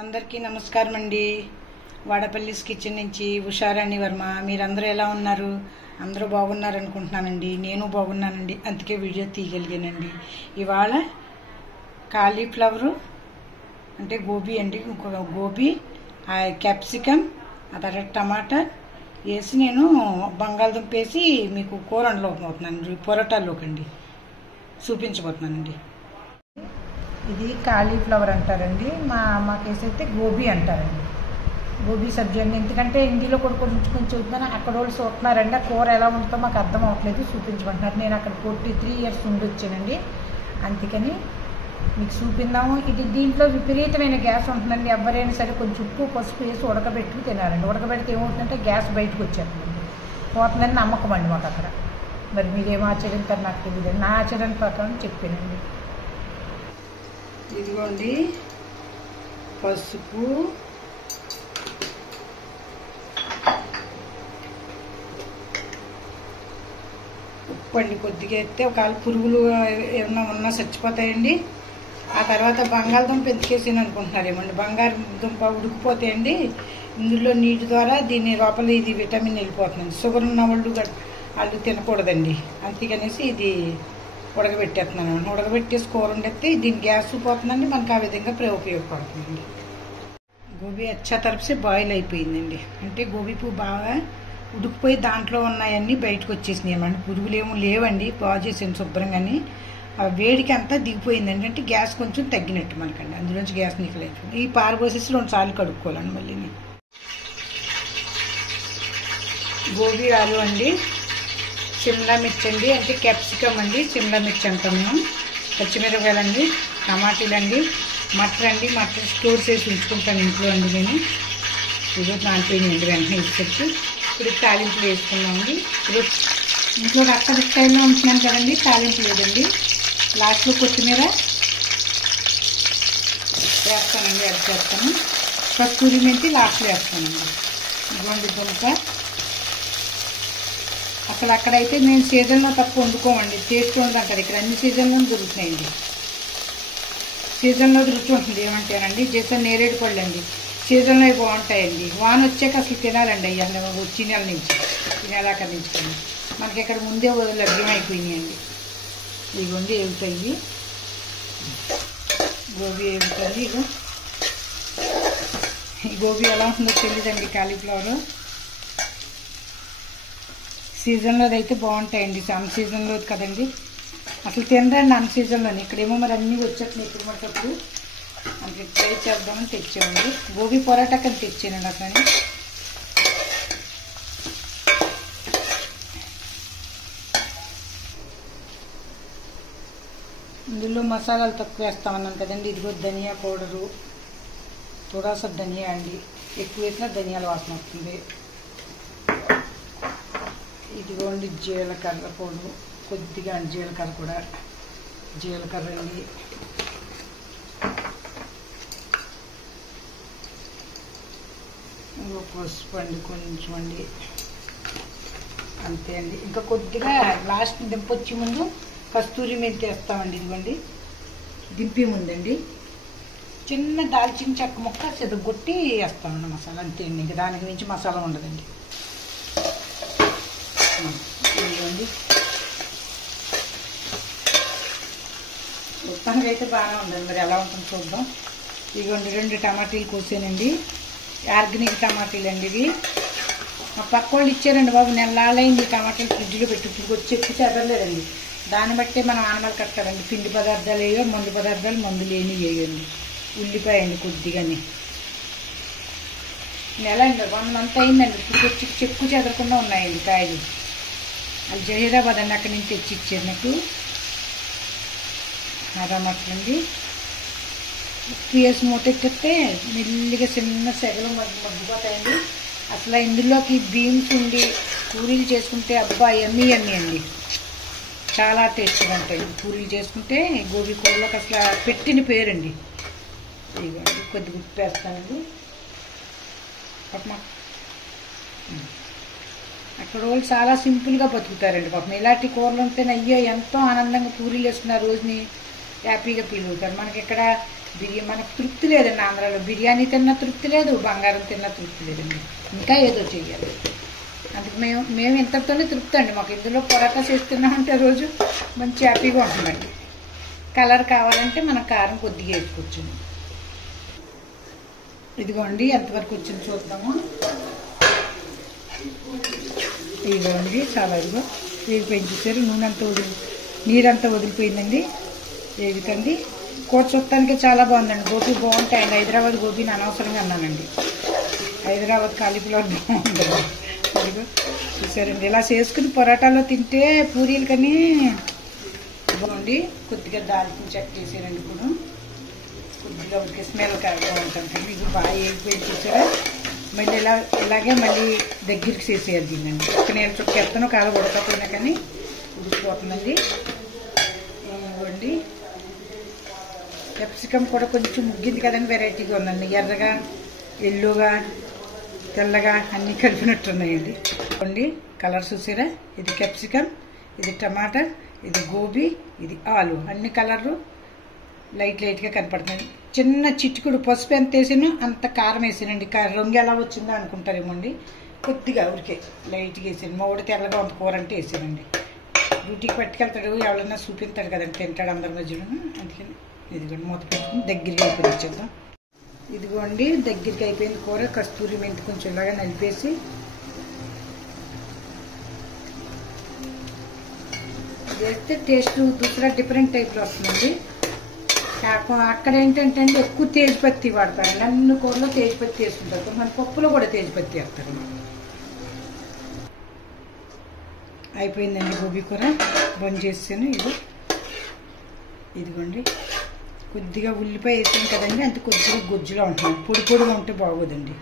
అందరికీ నమస్కారం అండి. వాడపల్లిస్ కిచెన్ నుంచి ఉషారాణి వర్మ. మీరందరూ ఎలా ఉన్నారు? అందరూ బాగున్నారు అనుకుంటున్నానండి. నేను బాగున్నానండి, అందుకే వీడియో తీయగలిగానండి. ఇవాళ కాలీఫ్లవరు అంటే గోబీ అండి, గోబీ, క్యాప్సికమ్, ఆ తర్వాత టమాటా వేసి నేను బంగాళదుంప వేసి మీకు కూర వండలేకపోతున్నానండి, పొరటాల్లోకి అండి చూపించబోతున్నానండి. ఇది కాలీఫ్లవర్ అంటారండి, మా అమ్మకేసి అయితే గోబీ అంటారండి. గోబీ సబ్జీ అండి. ఎందుకంటే హిందీలో కూడా కొంచెం చూద్దాను, అక్కడ వాళ్ళు చూస్తున్నారండి. ఆ కూర ఎలా ఉంటుందో మాకు అర్థం అవ్వట్లేదు, చూపించమంటున్నారు. నేను అక్కడ 43 years ఉండి వచ్చానండి, అందుకని మీకు చూపిందాము. ఇది దీంట్లో విపరీతమైన గ్యాస్ ఉంటుందండి. ఎవరైనా సరే కొంచెం ఉప్పు పసుపు వేసి ఉడకబెట్టుకు తినాలండి. ఉడకబెడితే ఏమవుతుందంటే గ్యాస్ బయటకు వచ్చేస్తుందండి, పోతుందని నమ్మకం అండి మాకు అక్కడ. మరి మీరేం ఆచరిస్తారు నాకు తెలియదు, నా ఆచరణ ప్రకారం చెప్పానండి. ఇదిగోండి పసుపు, ఉప్పు అండి కొద్దిగా వేస్తే ఒకవేళ పురుగులు ఏమన్నా ఉన్నా చచ్చిపోతాయండి. ఆ తర్వాత బంగాళదుంప ఎందుకేసాను అనుకుంటున్నారేమండి. బంగాళదుంప ఉడికిపోతాయండి, ఇందులో నీటి ద్వారా దీని లోపల ఇది విటమిన్ వెళ్ళిపోతుందండి. షుగర్ ఉన్న వాళ్ళు తినకూడదండి, అందుకనేసి ఇది ఉడకబెట్టేస్తున్నాను. ఉడకబెట్టేసి కూర వండితే దీని గ్యాస్ పోతుందండి, మనకు ఆ విధంగా ఉపయోగపడుతుందండి. గోబీ అచ్చా తరపుసే బాయిల్ అయిపోయిందండి. అంటే గోబీ పువ్వు బాగా ఉడికిపోయి దాంట్లో ఉన్నాయన్నీ బయటకు వచ్చేసినాయి అన్నమాట. పురుగులు ఏమో లేవండి, బాగా చేసాను శుభ్రంగాని. ఆ వేడికి అంతా దిగిపోయిందండి, అంటే గ్యాస్ కొంచెం తగ్గినట్టు మనకండి, అందులోంచి గ్యాస్ నికలేదు. ఈ పారబోసేసి 2 సార్లు కడుక్కోవాలండి. మళ్ళీ గోబీ ఆలు అండి, సిమ్లా మిర్చి అండి, అంటే క్యాప్సికమ్ అండి, సిమ్లా మిర్చి అంటాం మేము, పచ్చిమిరపకాయలు అండి, టమాటీలు అండి, మటర్ అండి. మటర్ స్టోర్ చేసి ఉంచుకుంటాను ఇంట్లో అండి నేను. ఇది నానిపోయిందండి, వెంటనే ఇచ్చేసి ఇప్పుడు తాలింపులు వేసుకున్నామండి. ఇప్పుడు ఇంట్లో అక్కడ స్టైల్లో ఉంటున్నాను కదండి, తాలింపు లేదండి. లాస్ట్లో కొత్తిమీర వేస్తానండి, అది చేస్తాను. కస్తూరి మెంతి లాస్ట్లో వేస్తానండి. ఇదిగోండి దుంప. అసలు అక్కడైతే మేము సీజన్లో తప్ప వండుకోమండి, టేస్ట్ ఉండదంటారు. ఇక్కడ అన్ని సీజన్లో దొరుకుతున్నాయండి. సీజన్లో రుచి ఉంటుంది ఏమంటారండి. చేసిన నేరేడు పళ్ళు అండి, సీజన్లో బాగుంటాయండి. వాన వచ్చాక అసలు తినాలండి అయ్యి వచ్చి నెల నుంచి ఈ నెలాఖరు నుంచి కానీ మనకి ఇక్కడ ముందే లభ్యమైపోయినాయండి. ఇదిగోండి ఏగుతాయి, గోబీ ఏగుతుంది. ఇక ఈ గోబీ ఎలా ఉంటుందో తెలియదండి. కాలీఫ్లవర్ సీజన్లో అయితే బాగుంటాయండి, అన్ సీజన్లో కదండి అసలు తినరండి, అన్ సీజన్లోనే. ఇక్కడేమో మరి అన్నీ వచ్చేస్తున్నాయి ఇప్పుడు మటప్పుడు, అందుకే ట్రై చేద్దామని తెచ్చామండి. గోబీ పొరాటా కానీ తెచ్చానండి అసలు. ఇందులో మసాలాలు తక్కువ వేస్తామన్నాను కదండి. ఇదిగో ధనియా పౌడరు, తురాస ధనియా అండి, ఎక్కువ వేసినా ధనియాల వాసన వస్తుంది. ఇదిగోండి జీలకర్ర పౌడరు, కొద్దిగా జీలకర్ర కూడా, జీలకర్ర అండి. ఇంకో పసుపు అండి కొంచెం అండి, అంతే అండి. ఇంకా కొద్దిగా లాస్ట్ దింపొచ్చి ముందు కస్తూరి మెంతి వేస్తామండి. ఇదిగోండి దింపి ముందండి చిన్న దాల్చిన చెక్క ముక్క చెదగొట్టి వేస్తామండి మసాలా, అంతే అండి. ఇంకా దానికి మించి మసాలా ఉండదండి. ఇదిగోండి మొత్తానికి అయితే బాగానే ఉందండి, మరి ఎలా ఉంటుంది చూద్దాం. ఇదిగోండి 2 టమాటీలు కోసానండి, ఆర్గానిక్ టమాటీలు అండి ఇవి. మా పక్క వాళ్ళు ఇచ్చారండి బాబు, నెలలైంది టమాటాలు ఫ్రిడ్జ్లో పెట్టి. ఇప్పుడు వచ్చి ఎక్కితే ఎదరలేదండి, దాన్ని బట్టే మనం ఆనమలు కట్టాలండి. పిండి పదార్థాలు వేయో, మందు పదార్థాలు, మందు లేని వేయండి. ఉల్లిపాయ అండి కొద్దిగాని, నెల అండి 1 month అయిందండి. ఇప్పుడు వచ్చి చెక్కు చెదరకుండా ఉన్నాయండి కాయలు. అది జహీరాబాద్ అండి, అక్కడి నుంచి తెచ్చి ఇచ్చారు నాకు. టమాటాలు అండి, ఉప్పు వేసి మూతెక్కితే మెల్లిగా చిన్న సెగలు మగ్గిపోతాయండి. అసలు ఇందులోకి బీన్స్ ఉండి పూరీలు చేసుకుంటే అబ్బా యమ్మీ యమ్మీ అండి, చాలా టేస్ట్గా ఉంటాయి. పూరీలు చేసుకుంటే గోబీ కూరలోకి అసలు పెట్టిన పేరండి. ఇదిగోండి కొద్దిగా ఉప్పు వేస్తానండి. పాపం అక్కడ వాళ్ళు చాలా సింపుల్గా బతుకుతారండి పాపం. ఇలాంటి కూరలు ఉంటేనే అయ్యో ఎంతో ఆనందంగా పూరీలు వేసుకున్న రోజుని హ్యాపీగా ఫీల్ అవుతారు. మనకి ఇక్కడ మనకు తృప్తి లేదండి. ఆంధ్రాలో బిర్యానీ తిన్న తృప్తి లేదు, బంగారం తిన్న తృప్తి లేదండి. ఇంకా ఏదో చెయ్యాలి. అందుకు మేము ఇంతటితోనే తృప్తి అండి. మాకు ఇందులో పొరాటా చేస్తున్నామంటే రోజు మంచి హ్యాపీగా ఉంటుందండి. కలర్ కావాలంటే మనం కారం కొద్దిగా వేసుకోవచ్చు. ఇదిగోండి ఎంతవరకు వచ్చింది చూద్దాము. ఇదిగోండి చాలా ఇదిగో వేగిపోయింది చూసారు. నీరంతా వదిలిపోయిందండి. వేగితండి. కూర చూడటానికి చాలా బాగుందండి. గోబీ బాగుంటాయండి. హైదరాబాద్ గోబీని అనవసరంగా అన్నానండి. హైదరాబాద్ కాలీఫ్లవర్ బాగుంటుంది. ఇదిగో చూసారండి. ఇలా చేసుకుని పొరాటాలో తింటే పూరీలు కానీ బాగుండి. కొద్దిగా దాల్చిన చెక్క వేసారండి. ఇప్పుడు కొద్దిగా ఉడికే స్మెల్ బాగుంటుంది. ఇది బాగా వేగిపోయింది చూసారా. మళ్ళీ ఇలాగే మళ్ళీ దగ్గరికి చేసేయాలి దీన్ని. ఒక నేను చుట్టూ ఎత్తనో కాలు ఉడకపోయినా కానీ ఉడికిపోతుందండి. ఇవ్వండి. క్యాప్సికమ్ కూడా కొంచెం ముగ్గింది కదండి. వెరైటీగా ఉందండి. ఎర్రగా, ఎల్లోగా, తెల్లగా అన్నీ కలిపినట్టున్నాయండి. ఇవ్వండి కలర్ చూసారా. ఇది క్యాప్సికమ్, ఇది టమాటా, ఇది గోబీ, ఇది ఆలు. అన్ని కలర్లు లైట్గా కనపడుతుంది. చిన్న చిటికుడు పసుపు ఎంత వేసానో అంత కారం వేసానండి. రంగు ఎలా వచ్చిందో అనుకుంటారేమో అండి. కొద్దిగా ఉడికే లైట్గా వేసాను. మోడి తెల్లగా అంత కూర అంటే వేసానండి. డ్యూటీకి పట్టుకెళ్తాడు, ఎవరైనా చూపిస్తాడు కదండి, తింటాడు అందరి మధ్యలో. అందుకని ఇదిగోండి మూత పెట్టుకుని దగ్గరికి అయిపోయింది వచ్చేద్దాం. ఇదిగోండి దగ్గరికి అయిపోయింది కూర. కస్తూరి మెంతి కొంచెం ఇలాగా నలిపేసి వేస్తే టేస్ట్ దూసరా డిఫరెంట్ టైప్లో వస్తుందండి. అక్కడ ఏంటంటే అండి ఎక్కువ తేజ్పత్తి వాడతారు. అన్ని కూరలో తేజ్పత్తి వేసుకుంటారు. మన పప్పులో కూడా తేజ్పత్తి వేస్తారు. అయిపోయిందండి గోబీ కూర. బంద్ చేసాను. ఇదిగోండి కొద్దిగా ఉల్లిపాయ వేసాను కదండి. అంత కొద్దిగా గుజ్జులో ఉంటుంది. పొడిగా ఉంటే బాగోదండి.